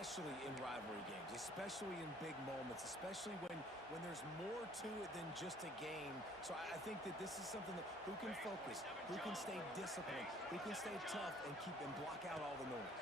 especially in rivalry games, especially in big moments, especially when there's more to it than just a game. So I think that this is something that who can focus, who can stay disciplined, who can stay tough and keep and block out all the noise.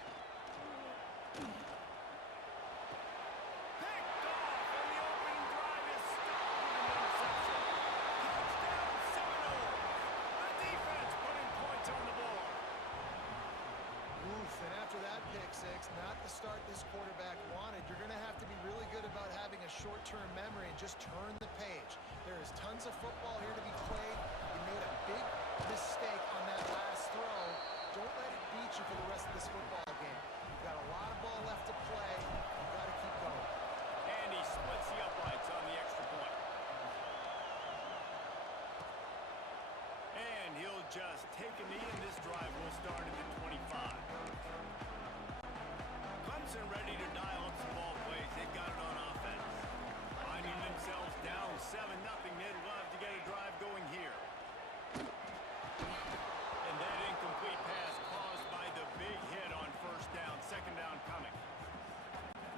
And after that pick six, not the start this quarterback wanted. You're going to have to be really good about having a short-term memory and just turn the page. There is tons of football here to be played. You made a big mistake on that last throw. Don't let it beat you for the rest of this football game. You've got a lot of ball left to play. You've got to keep going. And he splits the uprights on the extra point. And he'll just take a knee, and this drive will start at the 25. Clemson ready to dial up some ball plays. They've got it on offense. Finding themselves down 7-0. They'd love to get a drive going here. And that incomplete pass caused by the big hit on first down. Second down coming.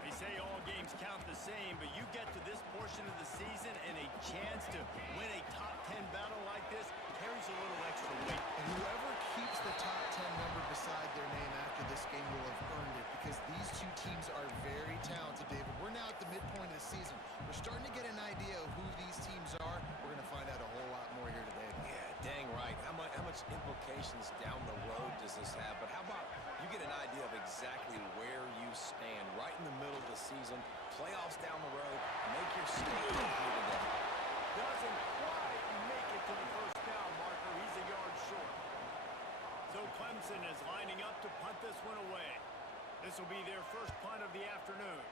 They say all games count the same, but you get to this portion of the season and a chance to win a top 10 battle like this carries a little extra weight. And whoever keeps the top 10 number beside their name after this game will have earned it, because these two teams are very talented, David. We're now at the midpoint of the season. We're starting to get an idea of who these teams are. We're going to find out a whole lot more here today. Yeah, dang right. How much implications down the road does this have? But how about you get an idea of exactly where you stand right in the middle of the season, playoffs down the road, make your statement here today. Doesn't quite make it to the first down marker. He's a yard short. So Clemson is lining up to punt this one away. This will be their first punt of the afternoon.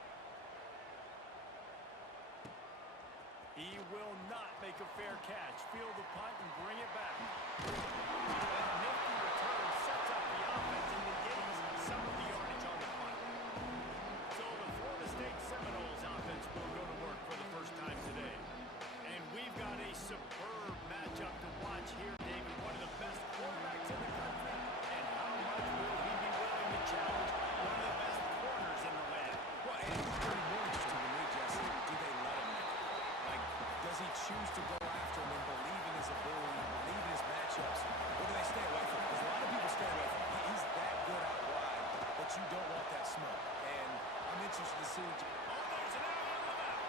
He will not make a fair catch. Field the punt and bring it back. A nifty return sets up the offense and negates some of the yardage on the punt. So the Florida State Seminoles offense will go to work for the first time today. And we've got a superb matchup to watch here, David. One of the best quarterbacks in the country. And how much will he be willing to challenge one of the best corners in the land? Well, and it's pretty more interesting to me, Jesse. Do they let him make it? Like, does he choose to go after him and believe in his ability, believe in his matchups, or do they stay away from him? Because a lot of people stay away from him. He's that good out wide that you don't want that smoke. And I'm interested to see what There's an out on the left.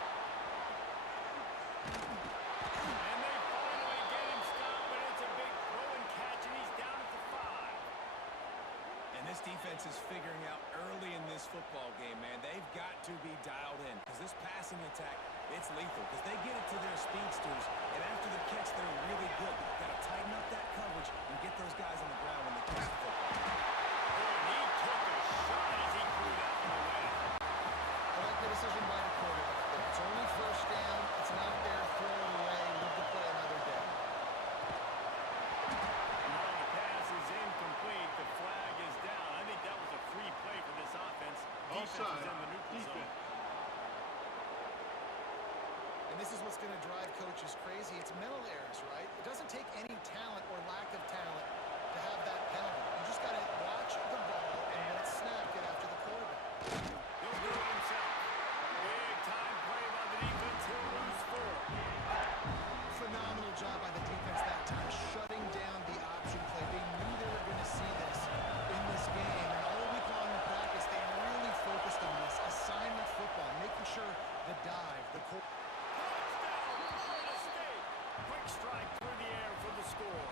And they finally get him stopped, but it's a big throw and catch, and he's down at the 5. And this defense is figuring out early in this football game, man. They've got to be dialed in because this passing attack, it's lethal because they get it to their speedsters, and after the catch, they're really good. Got to tighten up that coverage and get those guys on the ground when they catch the football. And he took a shot as he threw that one away. I like the decision by the quarterback there. It's only first down. It's not there. Throw it away. Live to play another day. Now the pass is incomplete. The flag is down. I think that was a free play for this offense. Defense is in the neutral zone. And this is what's going to drive coaches crazy. It's mental errors, right? It doesn't take any talent or lack of talent to have that penalty. You just got to watch the ball, and when it's snapped, get after the quarterback. He'll do it himself. Big time play by the defense. He'll lose 4. Phenomenal job by the defense that time, shutting down the option play. They knew they were going to see this in this game, and all week long in practice, they really focused on this assignment football, making sure the dive, the Touchdown, Florida State. Quick strike through the air for the score.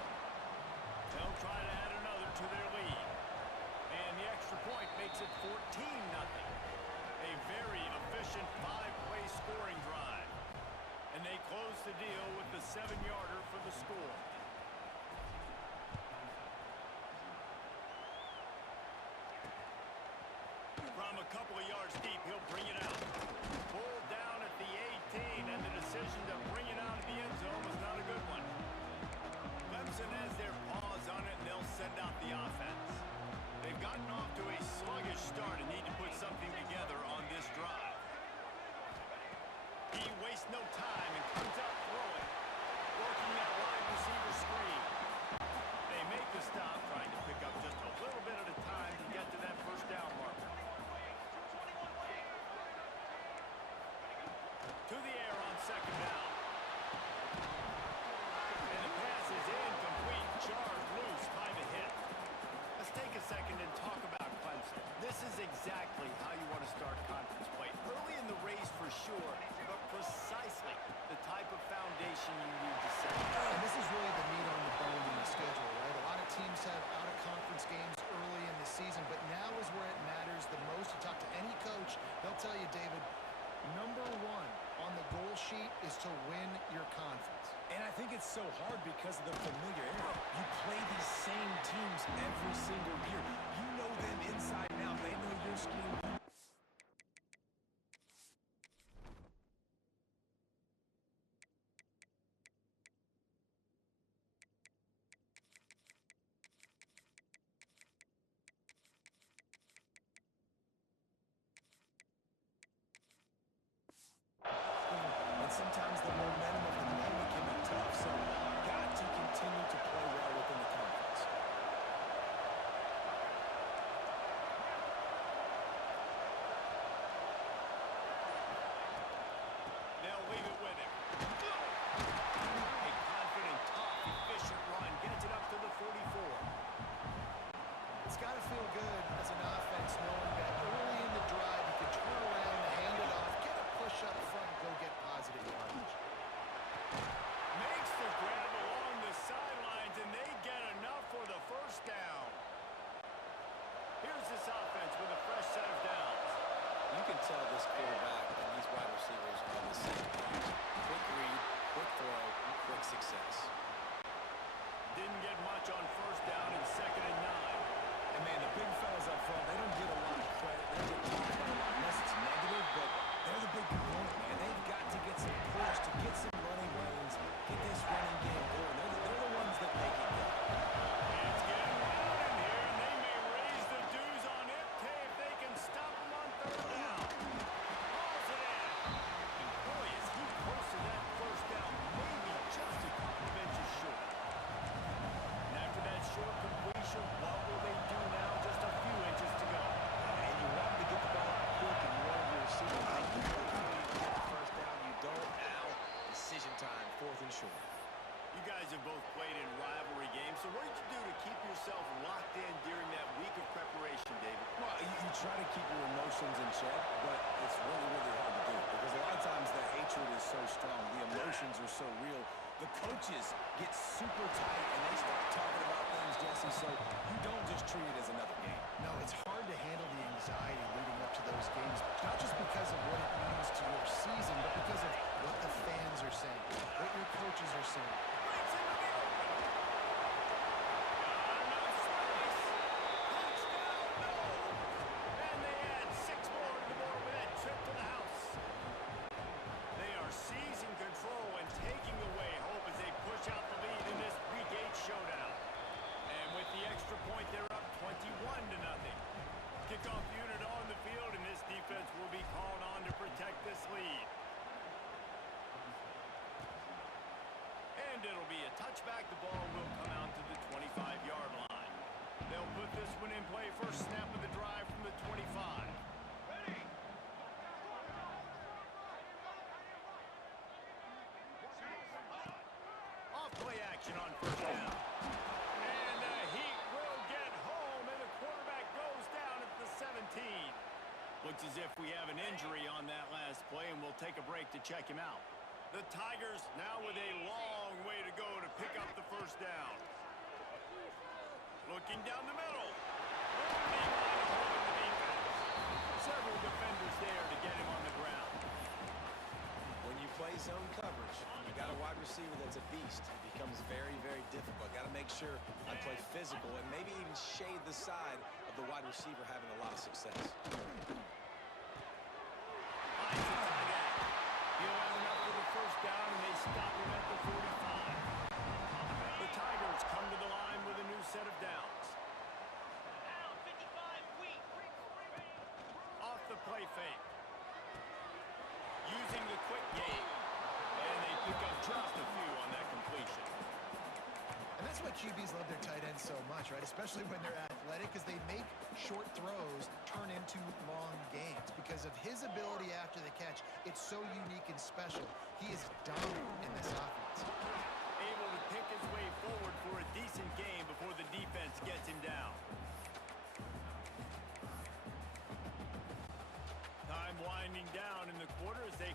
They'll try to add another to their lead. And the extra point makes it 14-0. A very efficient 5-play scoring drive. And they close the deal with the 7-yarder for the score. From a couple of yards deep, he'll bring it out. Pulled down at the 18, and the decision to bring it out of the end zone was not a good one. Clemson has their paws on it, and they'll send out the offense. They've gotten off to a sluggish start and need to put something together on this drive. He wastes no time and comes out throwing, working that wide receiver screen. They make the stop, trying to pick up just a little bit at a time to get to that first down marker. for sure, but precisely the type of foundation you need to set. And this is really the meat on the bone in the schedule, right? A lot of teams have out-of-conference games early in the season, but now is where it matters the most. You talk to any coach, they'll tell you, David, number one on the goal sheet is to win your conference. And I think it's so hard because of the familiarity. You play these same teams every single year. You know them inside and out. They know your scheme. And sometimes the momentum of the moment can be tough, so got to continue to play well within the conference. They'll leave it with him. A confident, tough, efficient run gets it up to the 44. It's got to feel good as an offense knowing that early in the drive you can turn around, hand it off, get a push up front, go get positive yardage. Makes the grab along the sidelines, and they get enough for the first down. Here's this offense with a fresh set of downs. You can tell this quarterback and these wide receivers are on the same page. Quick read, quick throw, quick success. Didn't get much on first down and 2nd and 9. And man, the big fellas up front, they don't get a lot of credit. They don't get talked about a lot unless it's negative, but they're the big component, man. They've got to get some push, to get some running lanes, get this running game going. They're the ones that make it go. It's getting loud in here, and they may raise the dues on Ipke if they can stop him on 3rd down. Hauls it in. And boy, is he close to that first down, maybe just a couple of inches short. And after that short completion, what will they do now? Just a few inches to go. And you want them to get the ball out quick, and you want your receiver to make the get the first down. You don't now. Decision time, 4th and short. You guys have both played in rivalry games, so what did you do to keep yourself locked in during that week of preparation, David? Well, you try to keep your emotions in check, but it's really, really hard to do because a lot of times the hatred is so strong. The emotions are so real. The coaches get super tight, and they start talking about things, Jesse, so you don't just treat it as another game. No, it's hard to handle the anxiety leading up to those games, not just because of what it means to your season, but because of what the fans are saying, what your coaches are saying. Breaks into the open. Not enough space. Touchdown, no. And they add 6 more to the board with that trip to the house. They are seizing control and taking away hope as they push out the lead in this Week 8 showdown. And with the extra point, they're up 21-0. Kickoff unit on the field, and this defense will be called on to protect this lead. And it'll be a touchback. The ball will come out to the 25-yard line. They'll put this one in play. First snap of the drive from the 25. Ready. Off play action on first down. And the Heat will get home, and the quarterback goes down at the 17. Looks as if we have an injury on that last play, and we'll take a break to check him out. The Tigers now with a long way to go to pick up the first down. Looking down the middle. Several defenders there to get him on the ground. When you play zone coverage, you got a wide receiver that's a beast. It becomes very, very difficult. Got to make sure I play physical and maybe even shade the side of the wide receiver having a lot of success. Finds the tight end. He'll have enough for the first down, and they stop him at the 45. The Tigers come to the line with a new set of downs. Off the play fake. Using the quick game. And they pick up just a few on that completion. And that's why QBs love their tight ends so much, right? Especially when they're athletic, because they make short throws turn into long gains. Because of his ability after the catch, it's so unique and special. He is dominant in this offense. Able to pick his way forward for a decent game before the defense gets him down. Time winding down in the quarter as they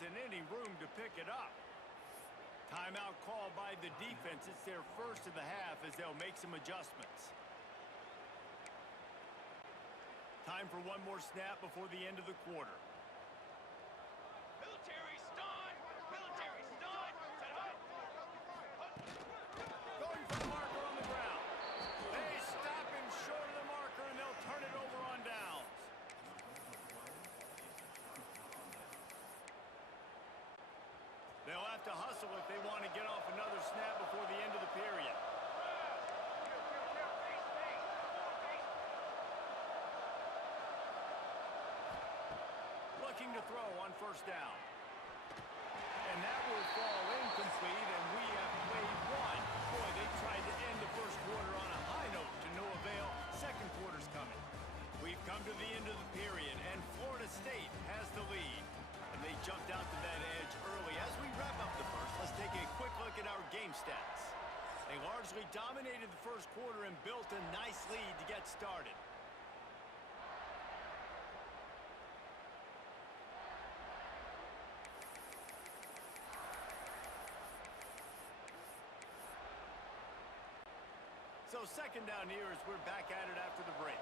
wasn't any room to pick it up. Timeout called by the defense. It's their first of the half as they'll make some adjustments. Time for one more snap before the end of the quarter. Military stun! Military stun! Set up! Going for the marker on the ground. They stop him short of the marker, and they'll turn it over on downs. They'll have to hustle if they want to get off another snap before the end of the period. Looking to throw on first down. And that will fall incomplete, and we have played one. Boy, they tried to end the first quarter on a high note to no avail. Second quarter's coming. We've come to the end of the period, and Florida State has the lead. And they jumped out to that edge early. As we wrap up the first, let's take a quick look at our game stats. They largely dominated the first quarter and built a nice lead to get started. So second down here as we're back at it after the break.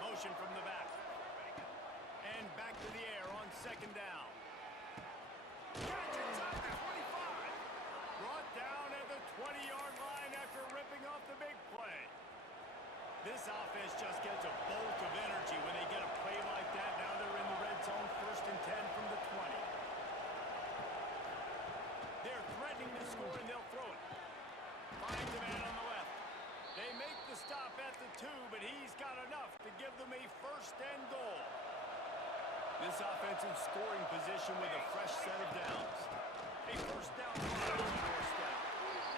Motion from the back. And back to the air on second down. Catch inside the 25. Brought down at the 20-yard line after ripping off the big play. This offense just gets a bolt of energy when they get a play like that. Now they're in the red zone, 1st and 10 from the 20. They're threatening to score, and they'll throw it. Finds a man on the left. They make the stop at the 2, but he's got enough to give them a 1st and goal. This offensive scoring position with a fresh set of downs. A 1st down on the doorstep.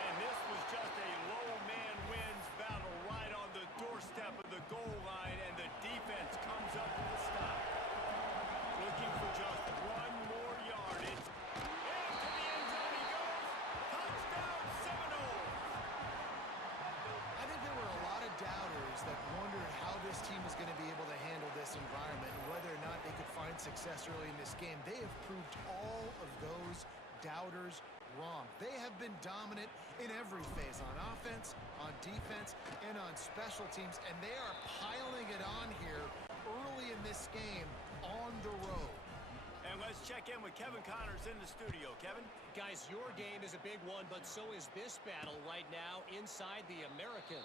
And this was just a low man wins battle right on the doorstep of the goal line, and the defense comes up with a stop. Looking for just one more yard. It's into the end zone he goes. Touchdown Seminoles. I think there were a lot of doubters that wondered how this team was going to be able to handle this environment and whether or not they could find success early in this game. They have proved all of those doubters wrong. They have been dominant in every phase, on offense, on defense, and on special teams, and they are piling it on here early in this game on the road. And let's check in with Kevin Connors in the studio. Kevin? Guys, your game is a big one, but so is this battle right now inside the American.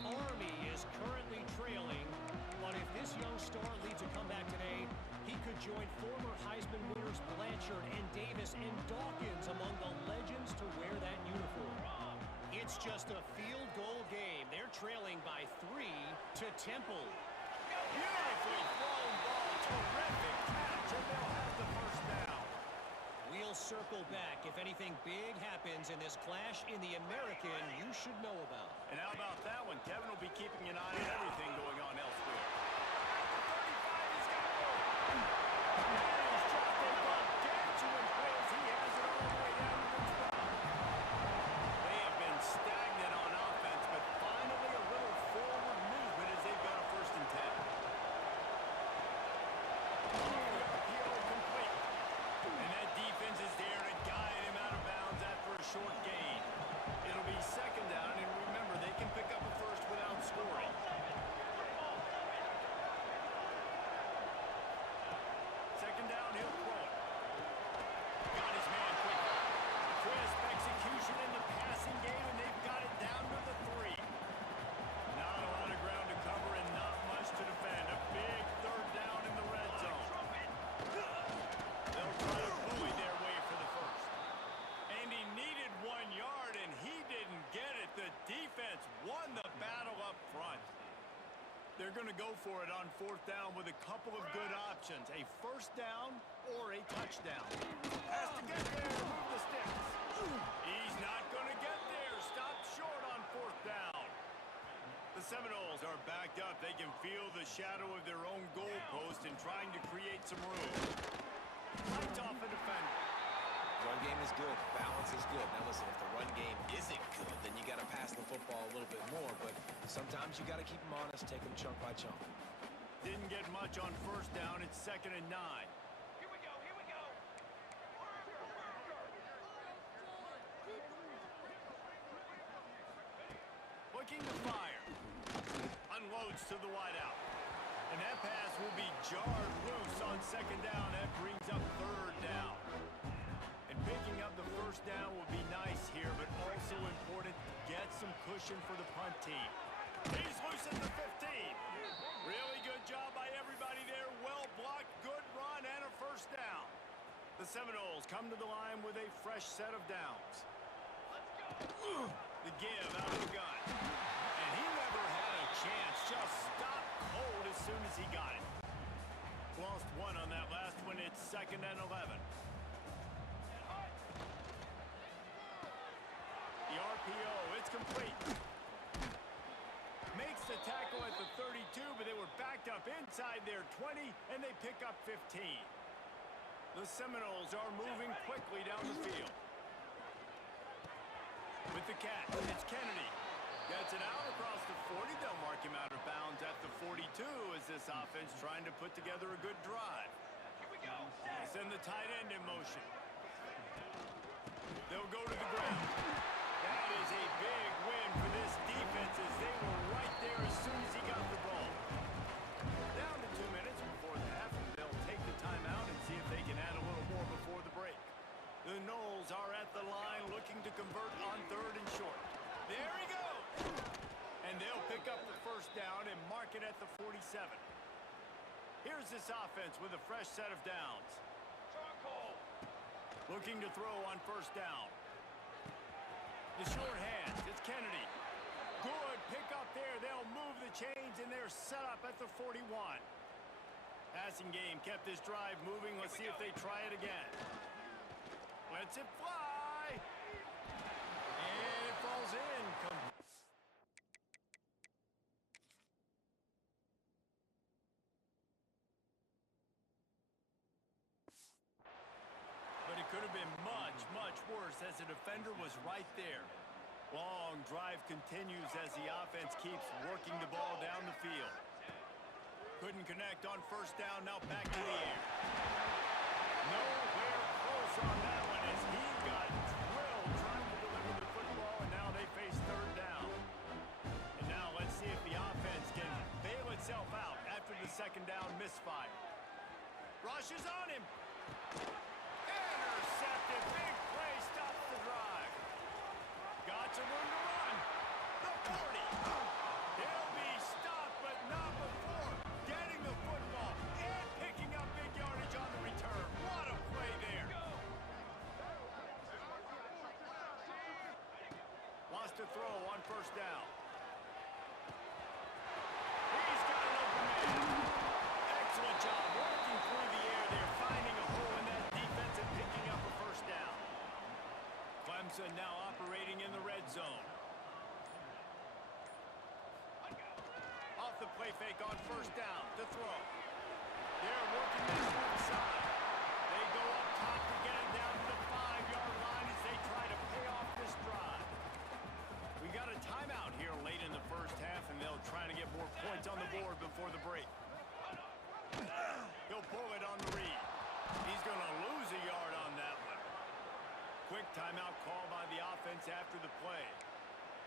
Army is currently trailing, but if this young star leads a comeback today, he could join former Heisman winners Blanchard and Davis and Dawkins among the legends to wear that uniform. It's just a field goal game. They're trailing by 3 to Temple. Beautifully thrown ball. Terrific catch, and they'll have the 1st down. We'll circle back if anything big happens in this clash in the American you should know about. And how about that one? Kevin will be keeping an eye on everything going on elsewhere. At the 35, he's got one. And he's dropped a gargantuan pass. He has it all the way down to the 12. They have been stagnant on offense, but finally a little forward movement as they've got a 1st and 10. RPO complete. And that defense is there to guide him out of bounds after a short gain. It'll be 2nd down, and remember, they can pick up a 1st without scoring. 2nd down, he'll throw it. Got his man quickly. Crisp execution in the passing game, and they've got it down to the 3. Not a lot of ground to cover and not much to defend. A big 3rd down in the red zone. They'll try to bully their way for the 1st. And he needed 1 yard, and he didn't get it. The defense won the battle up front. They're going to go for it on 4th down with a couple of good options. A 1st down or a touchdown. Has to get there to move the sticks. He's not going to get there. Stopped short on 4th down. The Seminoles are backed up. They can feel the shadow of their own goalpost and trying to create some room. Lights off a defender. Run game is good. Balance is good. Now listen, if the run game isn't good, then you got to pass the football a little bit more. But sometimes you got to keep them honest, take them chunk by chunk. Didn't get much on first down. It's 2nd and 9. Here we go, here we go. Looking to fire. Unloads to the wideout. And that pass will be jarred loose on 2nd down. That brings up 3rd down. And picking up the first down will be nice here, but also important, get some cushion for the punt team. He's loose at the 15. Really good job by everybody there. Well blocked, good run, and a first down. The Seminoles come to the line with a fresh set of downs. The give out of the gun. And he never had a chance. Just stopped cold as soon as he got it. Lost one on that last one. It's 2nd and 11. The RPO, it's complete. Makes the tackle at the 32, but they were backed up inside their 20, and they pick up 15. The Seminoles are moving quickly down the field. With the catch, it's Kennedy. Gets it out across the 40. They'll mark him out of bounds at the 42 as this offense trying to put together a good drive. Here we go. They send the tight end in motion. They'll go to the ground. That is a big win for this defense as they were right there as soon as he got the ball. Down to 2 minutes before the half, and they'll take the timeout and see if they can add a little more before the break. The Noles are at the line looking to convert on 3rd and short. There he goes! And they'll pick up the first down and mark it at the 47. Here's this offense with a fresh set of downs. Charcoal. Looking to throw on first down. The short hands, it's Kennedy. Good pick up there. They'll move the chains, and they're set up at the 41. Passing game kept this drive moving. Let's see if they try it again. Lets it fly. And it falls in. But it could have been much, much worse as the defender was right there. Long drive continues as the offense keeps working the ball down the field. Couldn't connect on first down, now back to the air. Nowhere close on that one as he got drilled trying to deliver the football, and now they face 3rd down. And now let's see if the offense can bail itself out after the 2nd down misfire. Rush is on him. Intercepted. Big play stops the drive. Got some room to run. The 40. He'll be stopped, but not before getting the football and picking up big yardage on the return. What a play there. Lost a throw on first down. He's got an open man. Excellent job working through the air there, finding a hole in that defense and picking up a first down. Clemson now operating in the red zone. Off the play fake on first down to throw. They're working this to the side. They go up top to get it down to the 5-yard line as they try to pay off this drive. We got a timeout here late in the first half, and they'll try to get more points on the board before the break. He'll pull it on the read. He's going to lose a yard on that one. Quick timeout call by the offense after the play.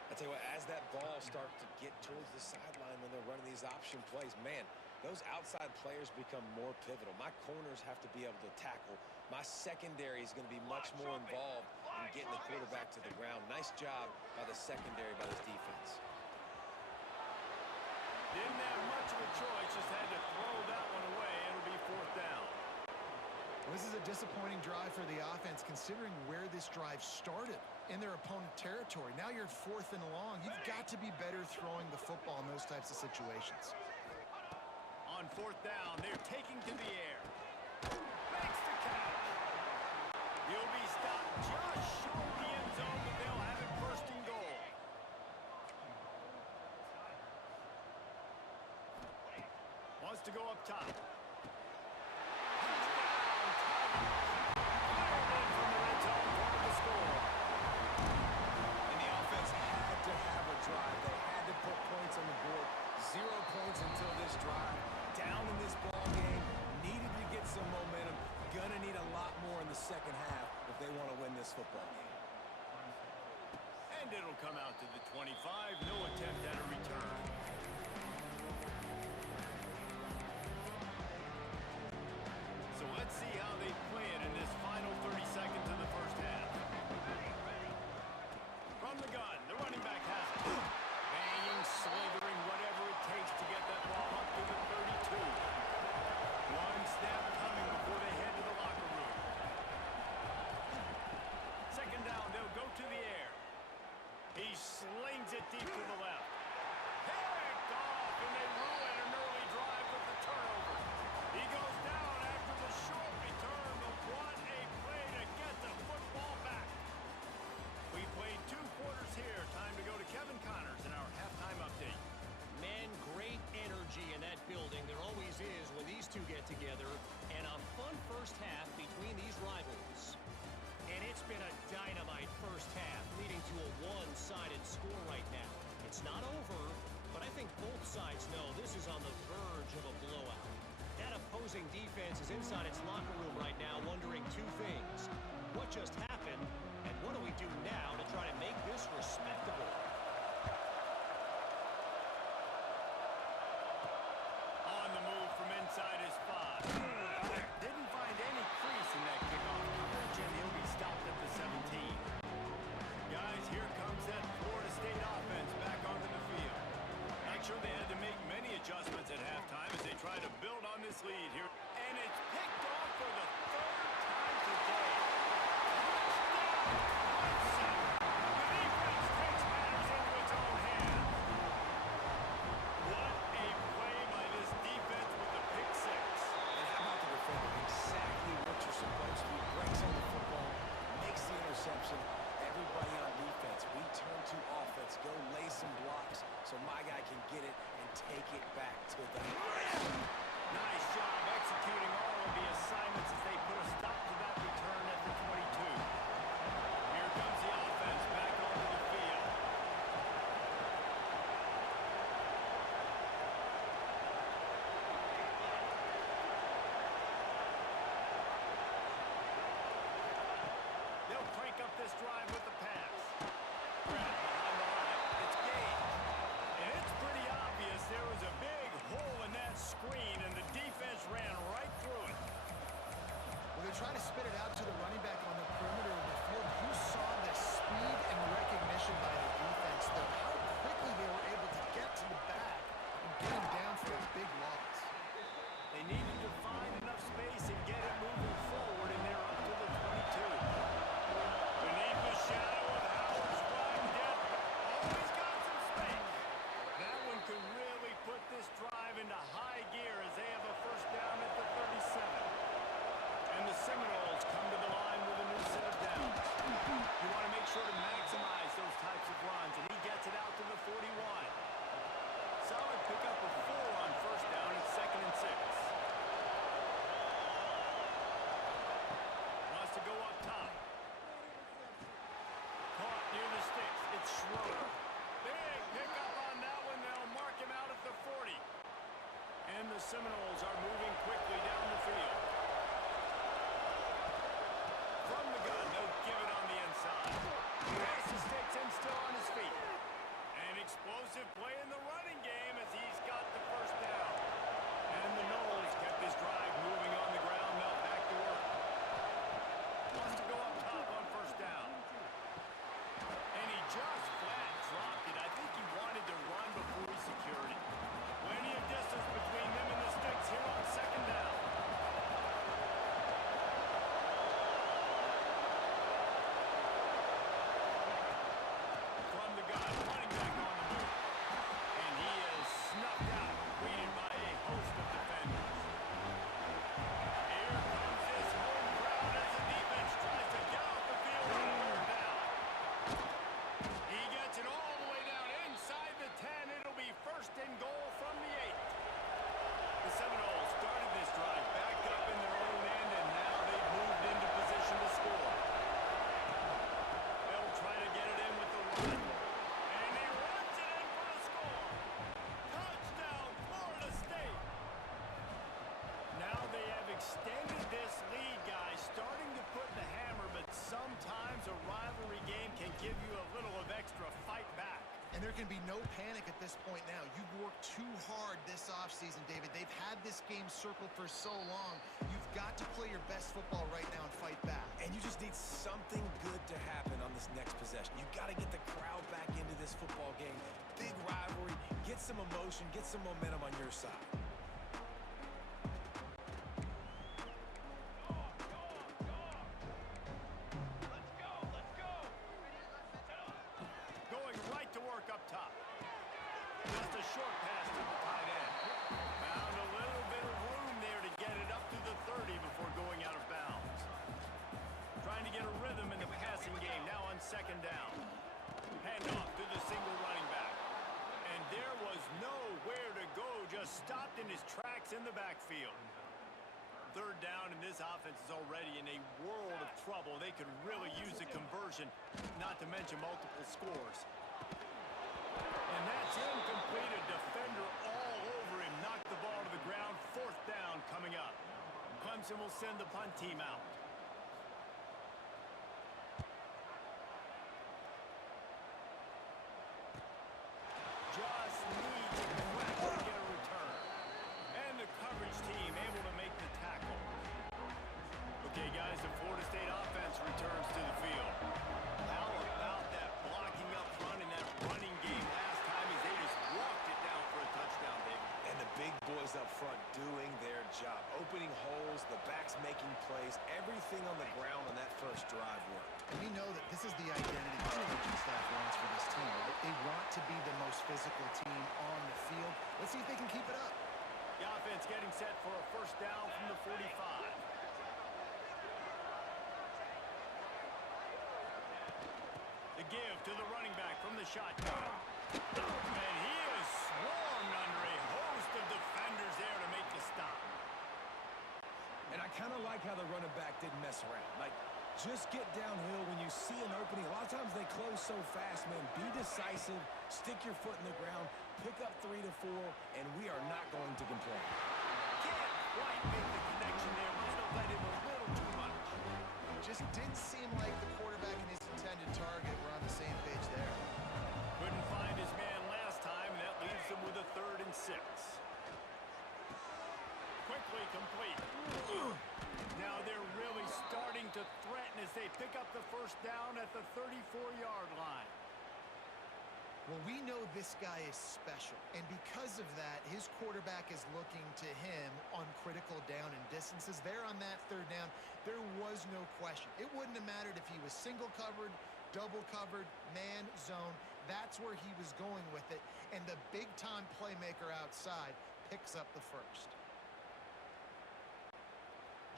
I tell you what, as that ball starts to get towards the sideline when they're running these option plays, man, those outside players become more pivotal. My corners have to be able to tackle. My secondary is going to be much more involved in getting the quarterback to the ground. Nice job by the secondary, by this defense. Didn't have much of a choice, just had to throw that one away. It'll be 4th down. This is a disappointing drive for the offense considering where this drive started in their opponent territory. Now you're 4th and long. You've got to be better throwing the football in those types of situations. On 4th down, they're taking to the air. Makes the catch. He'll be stopped just short of the end zone, but they'll have it 1st and goal. Wants to go up top. Drive. They had to put points on the board. 0 points until this drive. Down He'll come out to the 25. No attempt at a return. So let's see how they play it in this final 30 seconds of the first half. From the gun, the running back has it. Banging, slithering, whatever it takes to get that ball up to the 32. One snap coming before they head to the locker room. Second down, they'll go to the air. He slings it deep to the left. Picked off, and they ruin an early drive with the turnover. He goes down after the short return, but what a play to get the football back. We played 2 quarters here. Time to go to Kevin Connors in our halftime update. Man, great energy in that building. There always is when these two get together. And a fun first half between these rivals. And it's been a dynamite first half, leading to a one-sided score right now. It's not over, but I think both sides know this is on the verge of a blowout. That opposing defense is inside its locker room right now wondering 2 things. What just happened, and what do we do now to try to make this respectable? On the move from inside his 5. Didn't find any crease in that kickoff coverage, and he'll be stopped at the 17. Guys, here comes that Florida State offense back onto the field. Not sure they had to make many adjustments at halftime as they try to build on this lead here. And it's picked off for the 3rd time today. Touchdown, Clemson! The defense takes matters into its own hands. What a play by this defense with the pick 6. And how about the defender? Exactly what you're supposed to do. Breaks on the football, makes the interception. Everybody on defense, we turn to offense. Go lay some blocks so my guy can get it and take it back to the house. Nice job executing all of the assignments as they put a stop to that return at the 22. Here comes the offense back onto the field. They'll crank up this drive with the pass. Grab behind the line. It's Gage. And it's pretty obvious there was a big hole in that screen, and the defense ran right through it. Well, they're trying to spit it out to the running back on the perimeter of the field. You saw the speed and recognition by the defense, though, how quickly they were able to get to the back and get him down for a big loss. They needed to find enough space and get it moving forward, and they're up to the 22. Beneath the shadow of Howard's wide depth, always got some space. That one could really put this drive into high gear as they have a first down at the 37. And the Seminoles come to the line with a new set of downs. You want to make sure to maximize those types of runs, and he gets it out to the 41. Solid pickup of 4 on first down at 2nd and 6. Wants to go up top. Caught near the sticks. It's Schroeder. Big pickup on that one. They'll mark him out at the 40. And the Seminoles are moving quickly down the field. From the gun, they'll give it on the inside. Past the sticks and still on his feet. An explosive play in the running game as he's got the first down. And the Noles kept this drive moving on the ground. Now back to work. Wants to go up top on first down. And he just flat dropped it. I think he wanted to run before he secured it. Plenty of distance between them and the sticks here on 2nd down. And there can be no panic at this point now. You've worked too hard this offseason, David. They've had this game circled for so long. You've got to play your best football right now and fight back. And you just need something good to happen on this next possession. You got to get the crowd back into this football game. Big rivalry. Get some emotion. Get some momentum on your side. Going right to work up top. Just a short pass to the tight end. Found a little bit of room there to get it up to the 30 before going out of bounds. Trying to get a rhythm in the passing game now on second down. Handoff to the single running back. And there was nowhere to go, just stopped in his tracks in the backfield. Third down, and this offense is already in a world of trouble. They could really use a conversion, not to mention multiple scores. And that's incomplete. A defender all over him. Knocked the ball to the ground. Fourth down coming up. Clemson will send the punt team out. Just needs a crack to get a return. And the coverage team able to make the tackle. Okay, guys, the Florida State offense returns to the field. How about that blocking up front in that running game last time as they just walked it down for a touchdown, David? And the big boys up front doing their job. Opening holes, the backs making plays. Everything on the ground on that first drive worked. And we know that this is the identity the coaching staff wants for this team. Right? They want to be the most physical team on the field. Let's see if they can keep it up. The offense getting set for a first down from the 45. The give to the running back from the shotgun. And he is swarmed under a host of defenders there to make the stop. And I kind of like how the running back didn't mess around. Like, just get downhill when you see an opening. A lot of times they close so fast, man. Be decisive, stick your foot in the ground, pick up 3 to 4, and we are not going to complain. Can't quite make the connection there. Might have let him a little too much. Just didn't seem like the quarterback and his intended target were on the same page there. Couldn't find his man last time, and that leaves him with a 3rd and 6. Quickly complete. Now they're really starting to threaten as they pick up the first down at the 34-yard line. Well, we know this guy is special, and because of that, his quarterback is looking to him on critical down and distances. There on that 3rd down, there was no question. It wouldn't have mattered if he was single covered, double covered, man, zone. That's where he was going with it, and the big-time playmaker outside picks up the first.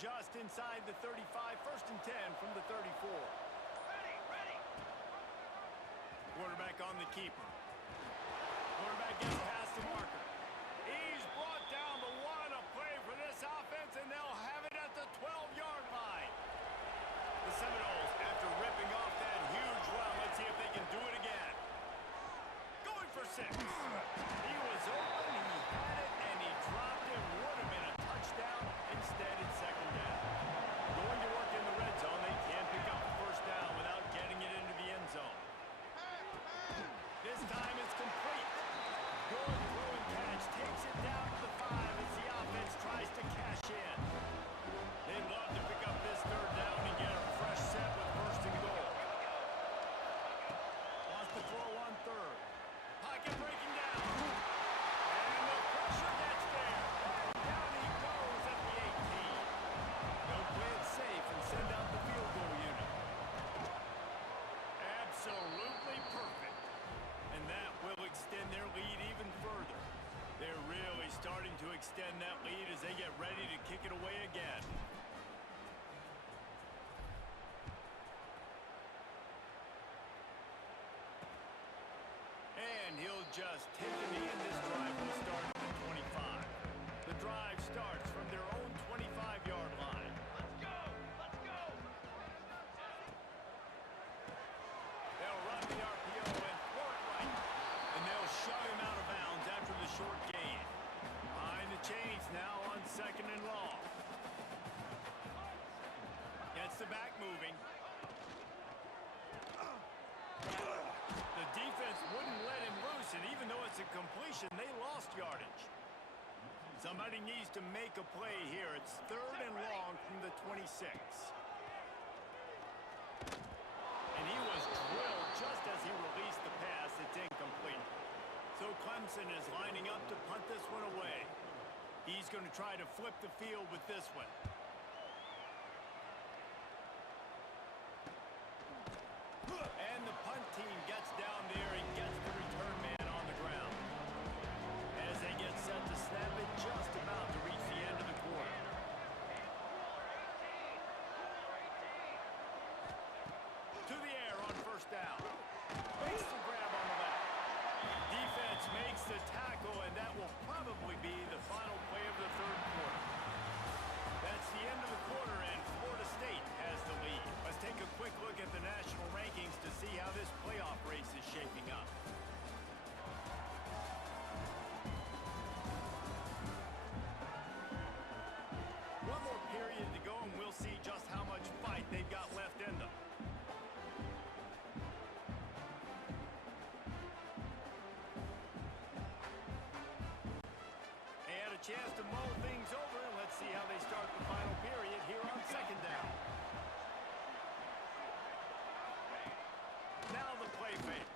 Just inside the 35, 1st and 10 from the 34. Ready. Quarterback on the keeper. Quarterback gets past the marker. He's brought down, but what a play for this offense, and they'll have it at the 12-yard line. The Seminoles, after ripping off that huge run, let's see if they can do it again. Going for 6. He was open, he had it, and he dropped it. Would have been a touchdown. Instead, it's 2nd down. Going to work in the red zone. They can't pick up the first down without getting it into the end zone. This time it's complete. Good throw and catch. Takes it down to the 5 as the offense tries to cash in. They'd love to pick up this 3rd down and get a fresh set with 1st and goal. Wants to throw on 3rd. Pocket breaking down. And the pressure gets there. And down he goes at the 18. They'll play it safe and send out the field goal unit. Absolutely perfect. And that will extend their lead even further. They're really starting to extend that lead as they get ready to kick it away again. And he'll just take a knee, and this drive will start at the 25. The drive starts from their own 25-yard line. Let's go. They'll run the RPO and throw it right. And they'll shove him out of bounds after the short gain. Behind the chains now on 2nd and long. Gets the back moving. The defense wouldn't let him completion. They lost yardage. Somebody needs to make a play here. It's 3rd and long from the 26. And he was drilled just as he released the pass. It's incomplete. So Clemson is lining up to punt this one away. He's going to try to flip the field with this one. And the punt team gets down there and gets the return man on the ground. As they get set to snap it, just about to reach the end of the quarter. To the air on 1st down. Makes the grab on the left. Defense makes the tackle, and that will probably be the final play of the 3rd quarter. That's the end of the quarter, and Florida State has the lead. Let's take a quick look at the national rankings to see how this playoff race is shaping up. One more period to go, and we'll see just how much fight they've got left in them. They had a chance to mull things over, and let's see how they start the final period here on 2nd down. Now the play fake.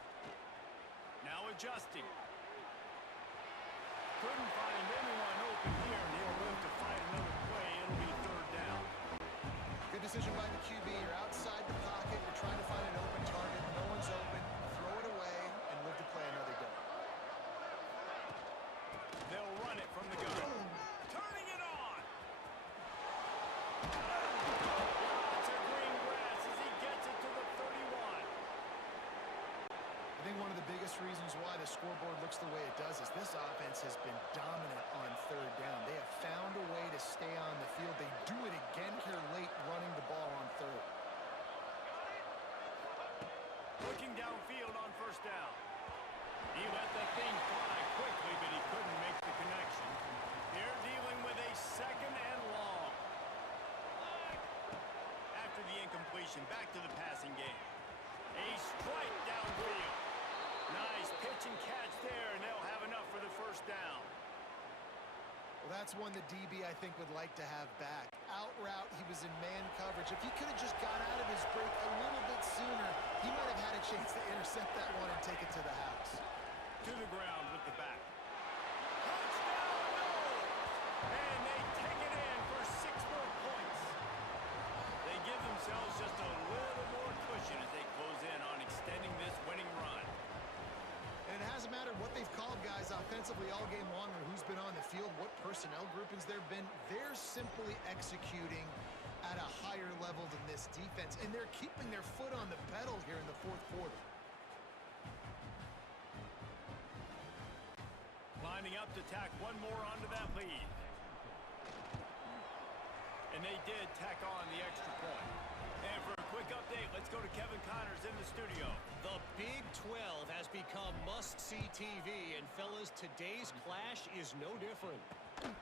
Now adjusting. Couldn't find anyone open here, and he'll move to find another play. It'll be 3rd down. Good decision by the QB. You're outside the pocket. You're trying to find an open target. No one's open. Throw it away and live to play another day. They'll run it from the gun. Turning it on. Lots of green grass as he gets it to the 31. I think one of the biggest reasons why the scoreboard looks the way it does is this offense has been dominant on 3rd down. They have found a way to stay on the field. They do it again here late, running the ball on 3rd. Looking downfield on 1st down. He let the thing fly quickly, but he couldn't make the connection. They're dealing with a 2nd and long. After the incompletion, back to the passing game. A strike downfield. Nice pitch and catch there, and they'll have enough for the 1st down. Well, that's one the DB, I think, would like to have back. Out route, he was in man coverage. If he could have just got out of his break a little bit sooner, he might have had a chance to intercept that one and take it to the house. To the ground with the back. Touchdown, Noles! And they take it in for 6 more points. They give themselves just a little more cushion as they close in on extending this winning run. And it hasn't mattered what they've called guys offensively all game long or who's been on the field, what personnel groupings there have been. They're simply executing at a higher level than this defense, and they're keeping their foot on the pedal here in the 4th quarter. Lining up to tack one more onto that lead. And they did tack on the extra point. And for a quick update, let's go to Kevin Connors in the studio. The Big 12 has become must-see TV, and fellas, today's clash is no different.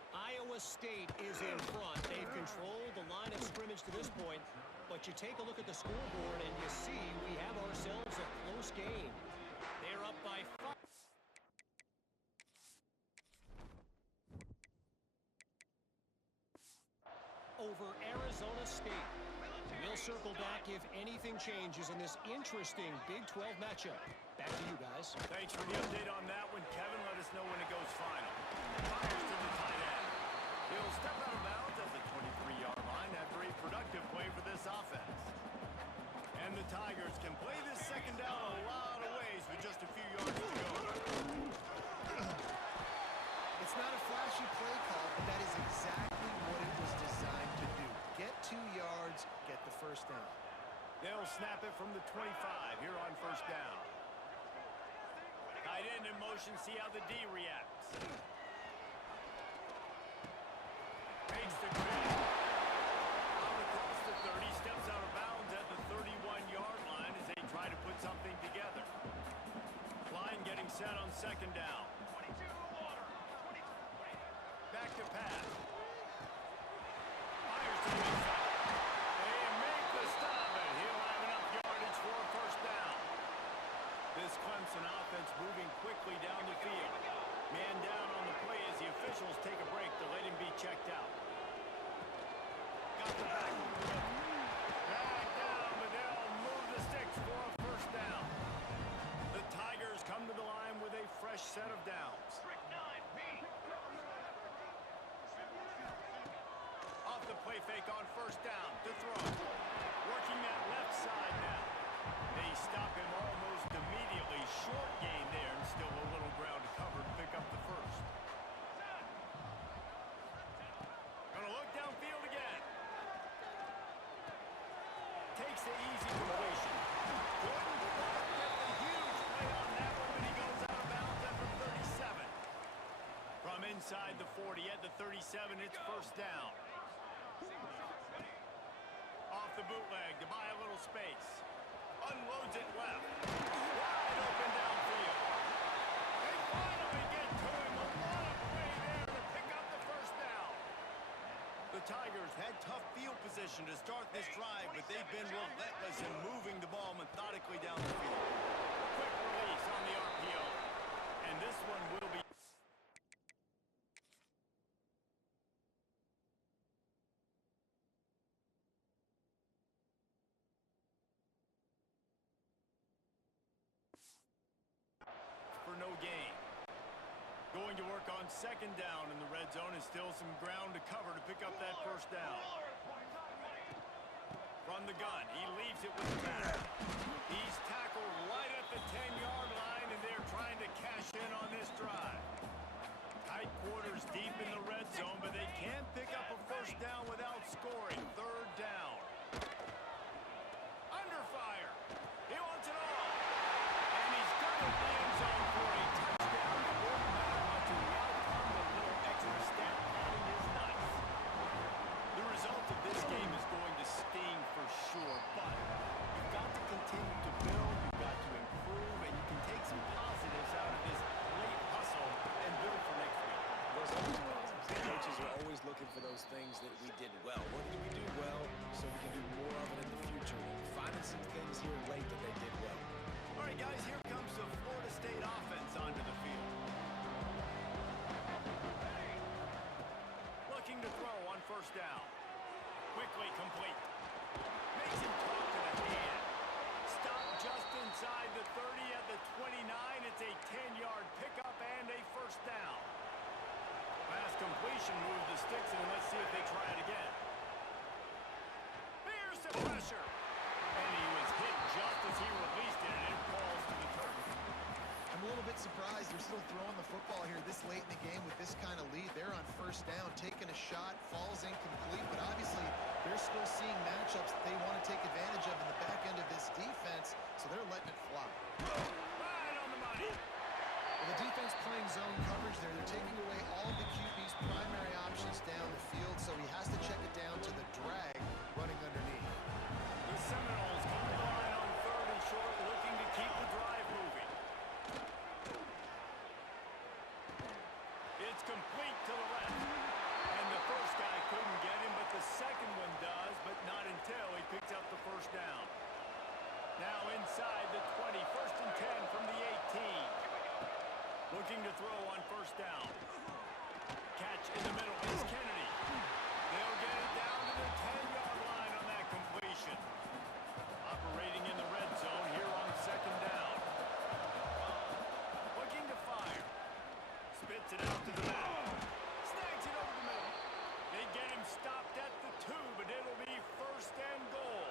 Iowa State is in front. They've controlled the line of scrimmage to this point, but you take a look at the scoreboard and you see we have ourselves a close game. They're up by 5. Over Arizona State. We'll circle back if anything changes in this interesting Big 12 matchup. Back to you guys. Thanks for the update on that one, Kevin. Let us know when it goes final. Fires to the tight end. He'll step out of bounds at the 23-yard line after a productive play for this offense. And the Tigers can play this 2nd down a lot of ways with just a few yards to go. It's not a flashy play call, but that is exactly what it was designed to do. Get 2 yards, get the 1st down. They'll snap it from the 25 here on 1st down. Tight end in motion, see how the D reacts. Makes the grab. Out across the 30, steps out of bounds at the 31-yard line as they try to put something together. Line getting set on 2nd down. Back to pass. Fires to the inside. They make the stop, and he'll have enough yardage for a 1st down. This Clemson offense moving quickly down the field. play fake on first down to throw. Working that left side now. They stop him almost immediately. Short gain there and still a little ground to cover to pick up the first. Gonna look downfield again. Takes the easy completion. Gordon Clark gets a huge play on that one, but he goes out of bounds at the 37. From inside the 40 at the 37, it's first down. Off the bootleg to buy a little space. Unloads it left. Wide open downfield. They finally get to him. A lot of play there to pick up the first down. The Tigers had tough field position to start this drive, but they've been relentless in moving the ball methodically down the field. Quick release on the RPO. And this one will be... for no gain. Going to work on second down in the red zone is still some ground to cover to pick up that first down. From the gun, he leaves it with the back. He's tackled right at the 10-yard line, and they're trying to cash in on this drive. Tight quarters deep in the red zone, but they can't pick up a first down without scoring. Third down. Under fire. He wants it all. And he's got it in the end zone for a touchdown. It won't matter much in the outcome, but a little extra stat padding is nice. The result of this game is going to sting for sure, but you've got to continue to build, you've got to improve, and you can take some positives out of this late hustle and build for next week. There's always positives. The coaches are always looking for those things that we did well. What did we do well so we can do more of it in the future? Finding some things here late that they did well. All right, guys, here comes the Florida State offense onto the field. Looking to throw on first down. Quickly complete. Makes him talk to the hand. Stop just inside the 30 at the 29. It's a 10-yard pickup and a first down. Pass completion moves the sticks, and let's see if they try it again. Here's the pressure. And he was hit just as he released it, and it falls to the turf. I'm a little bit surprised they're still throwing the football here this late in the game with this kind of lead. They're on first down, taking a shot, falls incomplete, but obviously they're still seeing matchups that they want to take advantage of in the back end of this defense, so they're letting it fly. Right on the money. Well, the defense playing zone coverage there. They're taking away all the QB's primary options down the field, so he has to check it down to the drag running underneath. The Seminoles come to the line on third and short, looking to keep the drive moving. It's complete to the left. And the first guy couldn't get him, but the second one does, but not until he picks up the first down. Now inside the 20, first and 10 from the 18. Looking to throw on first down. Catch in the middle is Kennedy. They'll get it down to the 10-yard line on that completion. Operating in the red zone here on second down. Looking to fire. Spits it out to the back. Snags it over the middle. They get him stopped at the 2, but it'll be first and goal.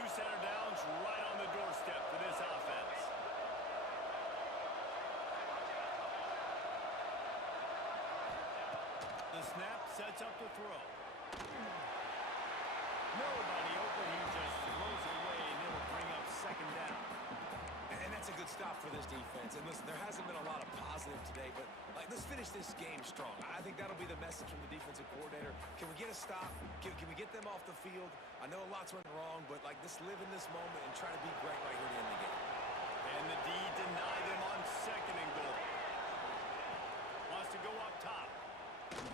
New center downs right on the doorstep for this offense. The snap sets up the throw. Nobody open. He just throws it away, and it'll bring up second down. And that's a good stop for this defense. And listen, there hasn't been a lot of positive today, but let's finish this game strong. I think that'll be the message from the defensive coordinator. Can we get a stop? Can we get them off the field? I know a lot's went wrong, but let's live in this moment and try to be great right here at the end of the game. And the D denied him on second and goal. Wants to go up top. Had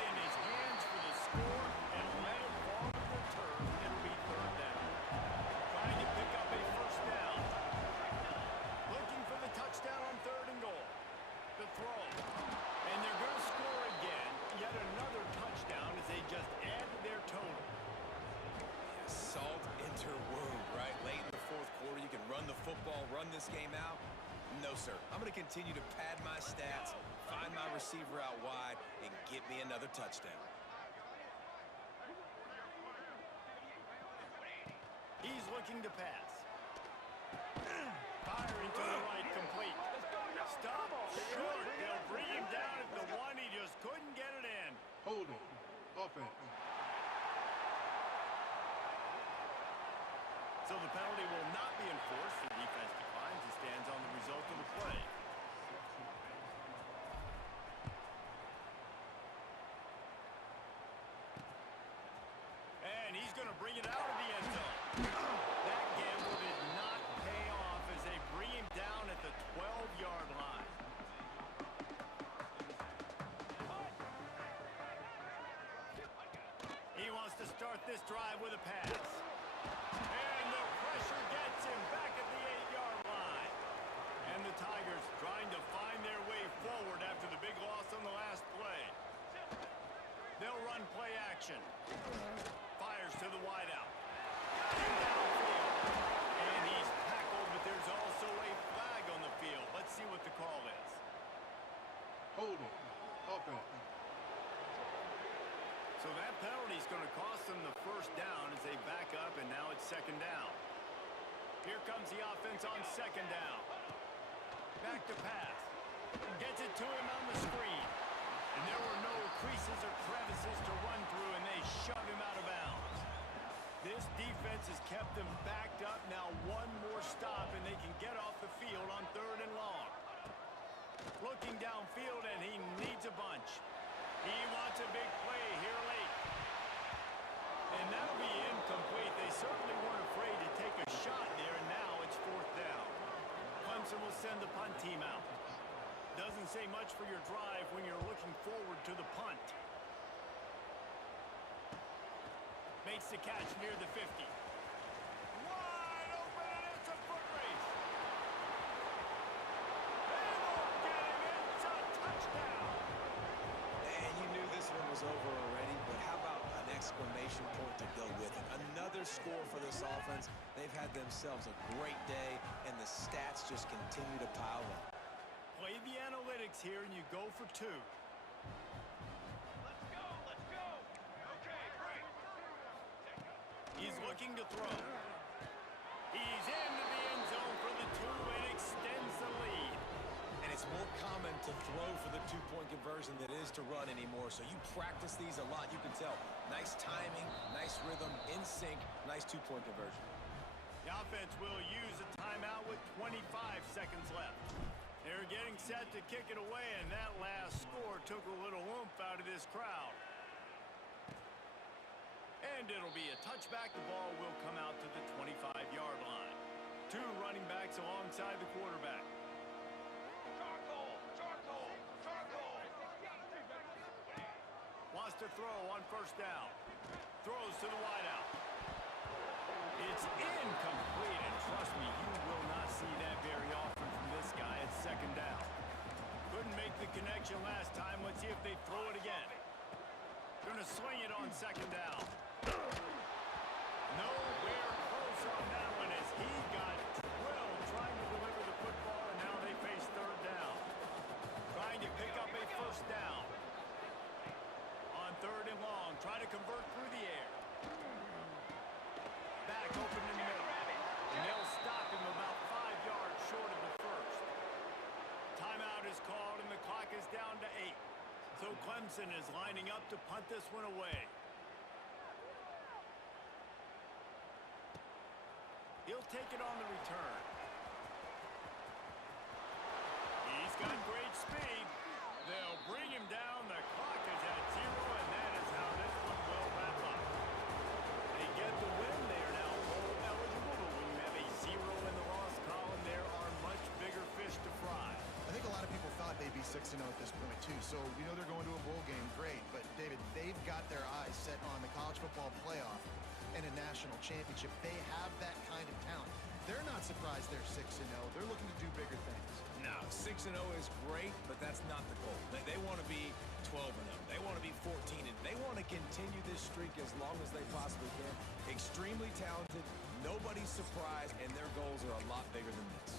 it in his hands for the score and let it fall to the turf. It'll be third down. Trying to pick up a first down. Looking for the touchdown on third and goal. The throw. And they're going to score again. Yet another touchdown as they just add to their total. Salt into wound, right? Late in the fourth quarter, you can run the football, run this game out. No, sir. I'm going to continue to pad my stats, find my receiver out wide, and get me another touchdown. He's looking to pass. Firing to the right, complete. Stop short. They'll bring him down at the one. He just couldn't get it in. Holding. Offense. So the penalty will not be enforced. The defense declines and stands on the result of the play. And he's going to bring it out of the end zone. That gamble did not pay off as they bring him down at the 12-yard line. He wants to start this drive with a pass. And the pressure gets him back at the 8-yard line. And the Tigers trying to find their way forward after the big loss on the last play. They'll run play action. Fires to the wideout. Got him downfield. And he's tackled, but there's also a flag on the field. Let's see what the call is. Holding. Offense. So that penalty is going to cost them the first down as they back up, and now it's second down. Here comes the offense on second down. Back to pass. Gets it to him on the screen. And there were no creases or crevices to run through, and they shove him out of bounds. This defense has kept them backed up. Now one more stop, and they can get off the field on 3rd and long. Looking downfield, and he needs a bunch. He wants a big play here late. And that'll be incomplete. They certainly weren't afraid to take a shot there, and now it's 4th down. Clemson will send the punt team out. Doesn't say much for your drive when you're looking forward to the punt. Makes the catch near the 50. Wide open, and it's a foot race. They won't get him. It's a touchdown. And you knew this one was over already, but how about an exclamation point to go with it? Another score for this offense. They've had themselves a great day, and the stats just continue to pile up. Play the analytics here, and you go for 2. Let's go, let's go. Okay, great. He's looking to throw. He's into the end zone for the 2 and extends the lead. And it's more common to throw for the 2-point conversion than it is to run anymore. So you practice these a lot. You can tell. Nice timing, nice rhythm, in sync, nice 2-point conversion. The offense will use a timeout with 25 seconds left. They're getting set to kick it away, and that last score took a little oomph out of this crowd. And it'll be a touchback. The ball will come out to the 25-yard line. 2 running backs alongside the quarterback. Charcoal, charcoal, charcoal. Wants to throw on 1st down. Throws to the wideout. It's incomplete, and trust me, you will not see that very often from this guy at 2nd down. Couldn't make the connection last time. Let's see if they throw it again. Gonna swing it on 2nd down. Nowhere close on that one as he got drilled trying to deliver the football, and now they face 3rd down. Trying to pick up a 1st down. On 3rd and long, trying to convert through the air. Back open in the middle. And they'll stop him about 5 yards short of the 1st. Timeout is called, and the clock is down to 8. So Clemson is lining up to punt this one away. He'll take it on the return. He's got great speed. They'll bring him down. The clock is at 0, and that is how this one will wrap up. They get the win. They are now bowl eligible, but when you have a 0 in the loss column, there are much bigger fish to fry. I think a lot of people thought they'd be 6-0 at this point, too. So we know they're going to a bowl game. Great. But, David, they've got their eyes set on the college football playoff and a national championship. They have that kind of talent. They're not surprised they're 6-0. They're looking to do bigger things. No, 6-0 is great, but that's not the goal. They want to be 12-0. They want to be 14-0. They want to continue this streak as long as they possibly can. Extremely talented. Nobody's surprised, and their goals are a lot bigger than this.